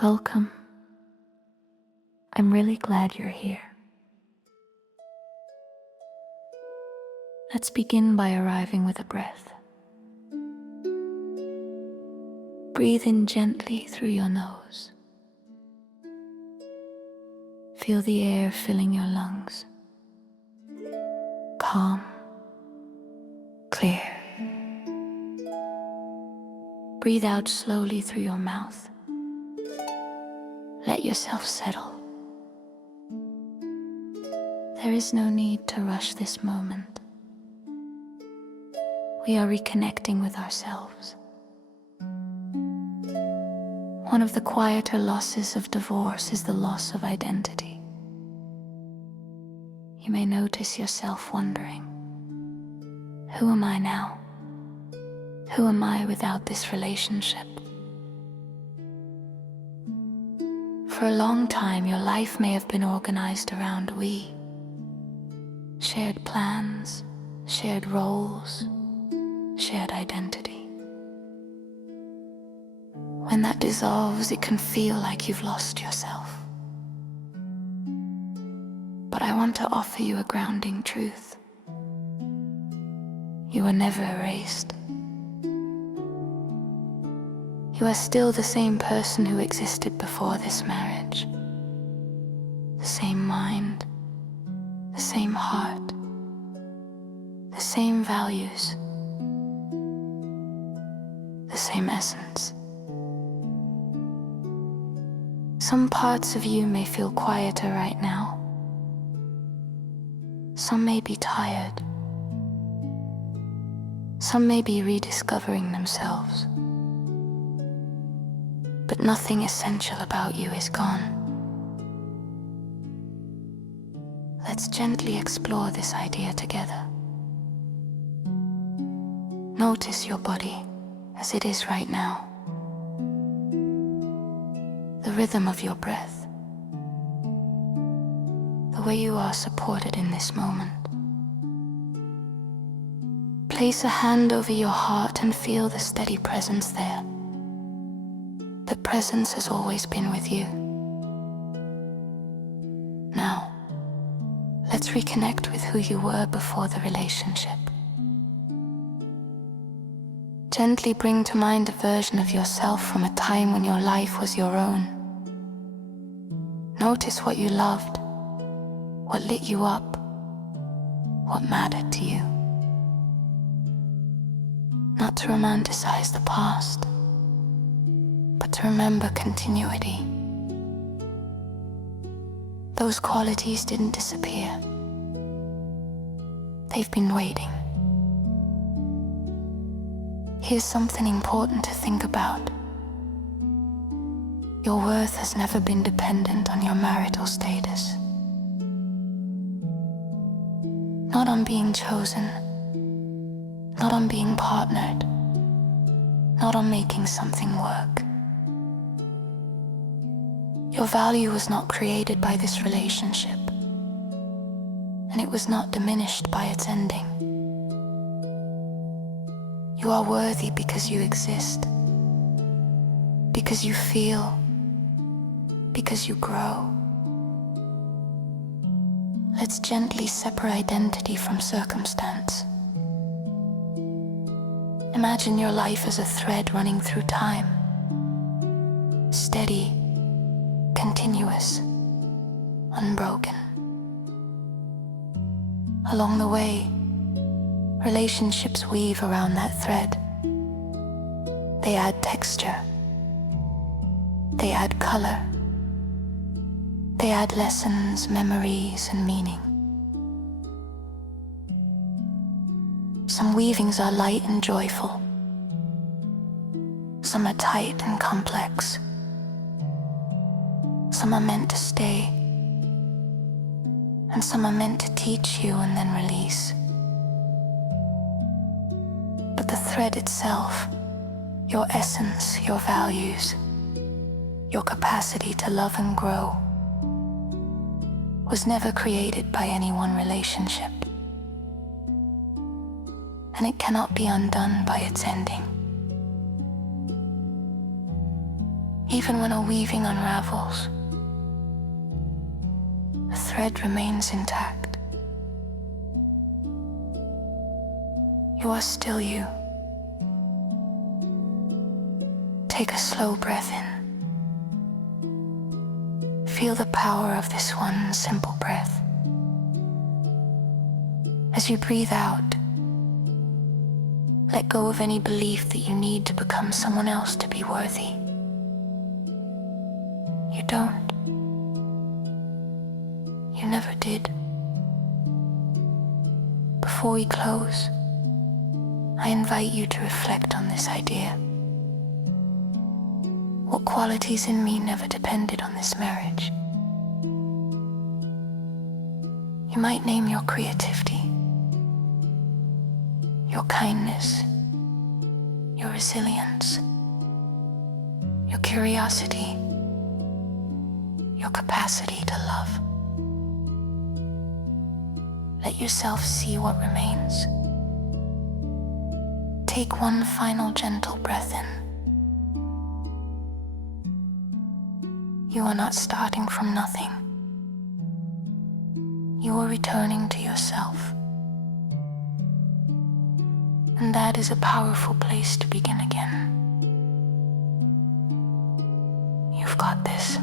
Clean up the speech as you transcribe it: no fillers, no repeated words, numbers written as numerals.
Welcome. I'm really glad you're here. Let's begin by arriving with a breath. Breathe in gently through your nose. Feel the air filling your lungs. Calm, clear. Breathe out slowly through your mouth. Let yourself settle. There is no need to rush this moment. We are reconnecting with ourselves. One of the quieter losses of divorce is the loss of identity. You may notice yourself wondering, who am I now? Who am I without this relationship? For a long time, your life may have been organized around we. Shared plans, shared roles, shared identity. When that dissolves, it can feel like you've lost yourself. But I want to offer you a grounding truth. You were never erased. You are still the same person who existed before this marriage. The same mind, the same heart, the same values, the same essence. Some parts of you may feel quieter right now. Some may be tired. Some may be rediscovering themselves. But nothing essential about you is gone. Let's gently explore this idea together. Notice your body as it is right now. The rhythm of your breath. The way you are supported in this moment. Place a hand over your heart and feel the steady presence there. The presence has always been with you. Now, let's reconnect with who you were before the relationship. Gently bring to mind a version of yourself from a time when your life was your own. Notice what you loved, what lit you up, what mattered to you. Not to romanticize the past, but to remember continuity. Those qualities didn't disappear. They've been waiting. Here's something important to think about. Your worth has never been dependent on your marital status. Not on being chosen, not on being partnered, not on making something work. Your value was not created by this relationship, and it was not diminished by its ending. You are worthy because you exist, because you feel, because you grow. Let's gently separate identity from circumstance. Imagine your life as a thread running through time, steady, continuous, unbroken. Along the way, relationships weave around that thread. They add texture. They add color. They add lessons, memories, and meaning. Some weavings are light and joyful. Some are tight and complex. Some are meant to stay, and some are meant to teach you and then release. But the thread itself, your essence, your values, your capacity to love and grow, was never created by any one relationship, and it cannot be undone by its ending. Even when a weaving unravels, the thread remains intact. You are still you. Take a slow breath in. Feel the power of this one simple breath. As you breathe out, let go of any belief that you need to become someone else to be worthy. You don't. You never did. Before we close, I invite you to reflect on this idea. What qualities in me never depended on this marriage? You might name your creativity, your kindness, your resilience, your curiosity, your capacity to love. Let yourself see what remains. Take one final gentle breath in. You are not starting from nothing. You are returning to yourself. And that is a powerful place to begin again. You've got this.